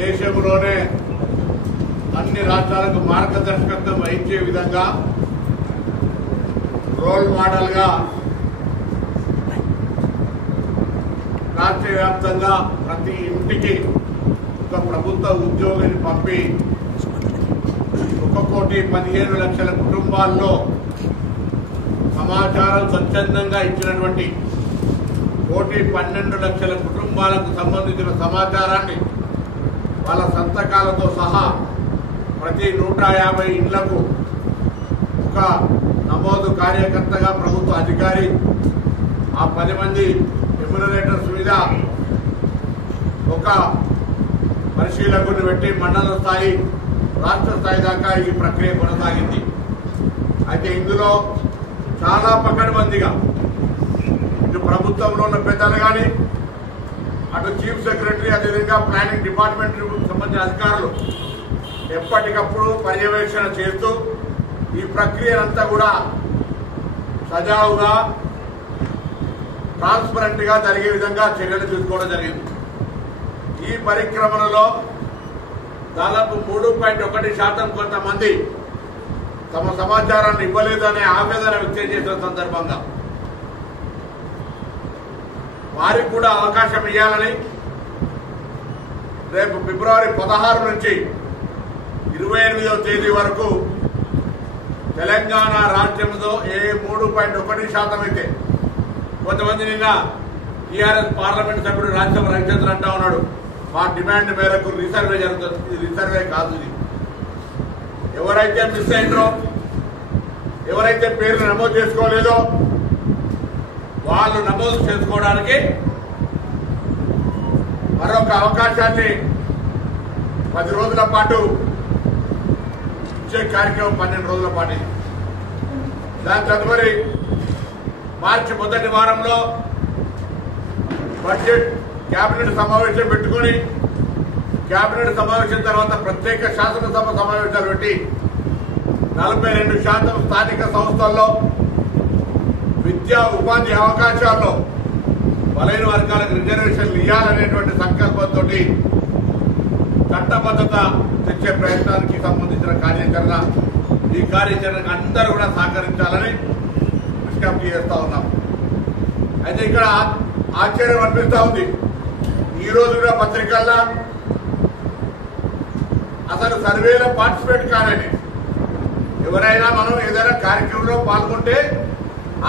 దేశంలోనే అన్ని రాష్ట్రాలకు మార్గదర్శకత్వం వహించే విధంగా రోల్ మోడల్ గా రాష్ట్ర వ్యాప్తంగా ప్రతి ఇంటికి ఒక ప్రభుత్వ ఉద్యోగిని పంపి 1,15,00,000 కుటుంబాల్లో సమాచారం స్వచ్ఛందంగా ఇచ్చినటువంటి 1,12,00,000 కుటుంబాలకు సంబంధించిన సమాచారాన్ని వాళ్ళ సంతకాలతో సహా ప్రతి 150 ఇండ్లకు ఒక నమోదు కార్యకర్తగా ప్రభుత్వ అధికారి ఆ 10 మంది ఎమ్యునరేటర్స్ మీద ఒక పరిశీలకుడిని పెట్టి మండల స్థాయి రాష్ట్ర స్థాయి దాకా ఈ ప్రక్రియ కొనసాగింది. అయితే ఇందులో చాలా పకడ్బందీగా ఇటు ప్రభుత్వంలో ఉన్న పెద్దలు కానీ అటు చీఫ్ సెక్రటరీ అదేవిధంగా ప్లానింగ్ డిపార్ట్మెంట్ సంబంధించిన అధికారులు ఎప్పటికప్పుడు పర్యవేక్షణ చేస్తూ ఈ ప్రక్రియ అంతా కూడా సజావుగా ట్రాన్స్పరెంట్ గా జరిగే విధంగా చర్యలు తీసుకోవడం జరిగింది. ఈ పరిక్రమణలో దాదాపు 3.1% కొంతమంది తమ సమాచారాన్ని ఇవ్వలేదనే ఆవేదన వ్యక్తం చేసిన సందర్భంగా వారికి కూడా అవకాశం ఇవ్వాలని రేపు ఫిబ్రవరి 16 నుంచి 28వ తేదీ వరకు తెలంగాణ రాష్ట్రంలో 3.1% అయితే కొంతమంది నిన్న టీఆర్ఎస్ పార్లమెంట్ సభ్యుడు రాజ్యసభ రవిచంద్ర అంటా ఉన్నాడు, మా డిమాండ్ మేరకు రీసర్వే జరుగుతుంది. ఇది రీసర్వే కాదు. ఇది ఎవరైతే మిస్ అయినరో, ఎవరైతే పేర్లు నమోదు చేసుకోలేదో వాళ్ళు నమోదు చేసుకోవడానికి మరొక అవకాశాన్ని 10 రోజుల పాటు ఇచ్చే కార్యక్రమం 12 రోజుల పాటు. దాని తదుపరి మార్చి మొదటి వారంలో బడ్జెట్ కేబినెట్ సమావేశం పెట్టుకుని కేబినెట్ సమావేశం తర్వాత ప్రత్యేక శాసనసభ సమావేశాలు పెట్టి 42% స్థానిక సంస్థల్లో విద్యా ఉపాధి అవకాశాల్లో బలైన వర్గాలకు రిజర్వేషన్లు ఇవ్వాలనేటువంటి సంకల్పంతో చట్టబద్ధత తెచ్చే ప్రయత్నానికి సంబంధించిన కార్యాచరణ, ఈ కార్యాచరణకు అందరూ కూడా సహకరించాలని విజ్ఞప్తి చేస్తా ఉన్నాం. అయితే ఇక్కడ ఆశ్చర్యం అనిపిస్తా ఉంది. ఈ రోజు కూడా పత్రికల్లో అసలు సర్వేలో పార్టిసిపేట్ కానని ఎవరైనా మనం ఏదైనా కార్యక్రమంలో పాల్గొంటే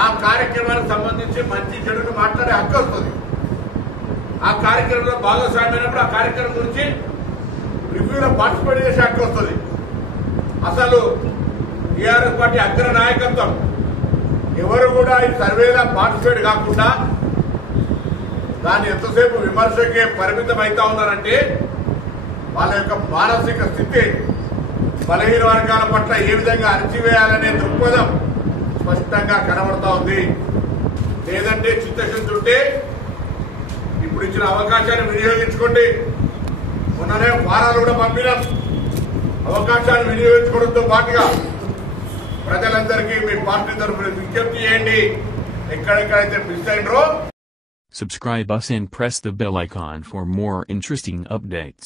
ఆ కార్యక్రమానికి సంబంధించి మంచి చెడును మాట్లాడే హక్కు వస్తుంది. ఆ కార్యక్రమంలో భాగస్వామ్యమైనప్పుడు ఆ కార్యక్రమం గురించి రివ్యూలో పార్టిసిపేట్ చేసే హక్కు వస్తుంది. అసలు టీఆర్ఎస్ పార్టీ అగ్ర నాయకత్వం ఎవరు కూడా ఈ సర్వేలో పార్టిసిపేట్ కాకుండా దాన్ని ఎంతసేపు విమర్శకే పరిమితం అవుతా ఉన్నారంటే వాళ్ళ యొక్క మానసిక స్థితి బలహీన వర్గాల పట్ల ఏ విధంగా అణచివేయాలనే దృక్పథం స్పష్టంగా కనబడతా ఉంది. లేదంటే చిత్తశుద్ధి ఉంటే ఇప్పుడు ఇచ్చిన అవకాశాన్ని వినియోగించుకోండి. మొన్ననే వారాలు కూడా పంపినాం. అవకాశాన్ని వినియోగించుకోవడంతో పాటుగా ప్రజలందరికీ మీ పార్టీ తరఫున విజ్ఞప్తి చేయండి. ఎక్కడెక్కడైతే miss అయినరో Subscribe us and press the bell icon for more interesting updates.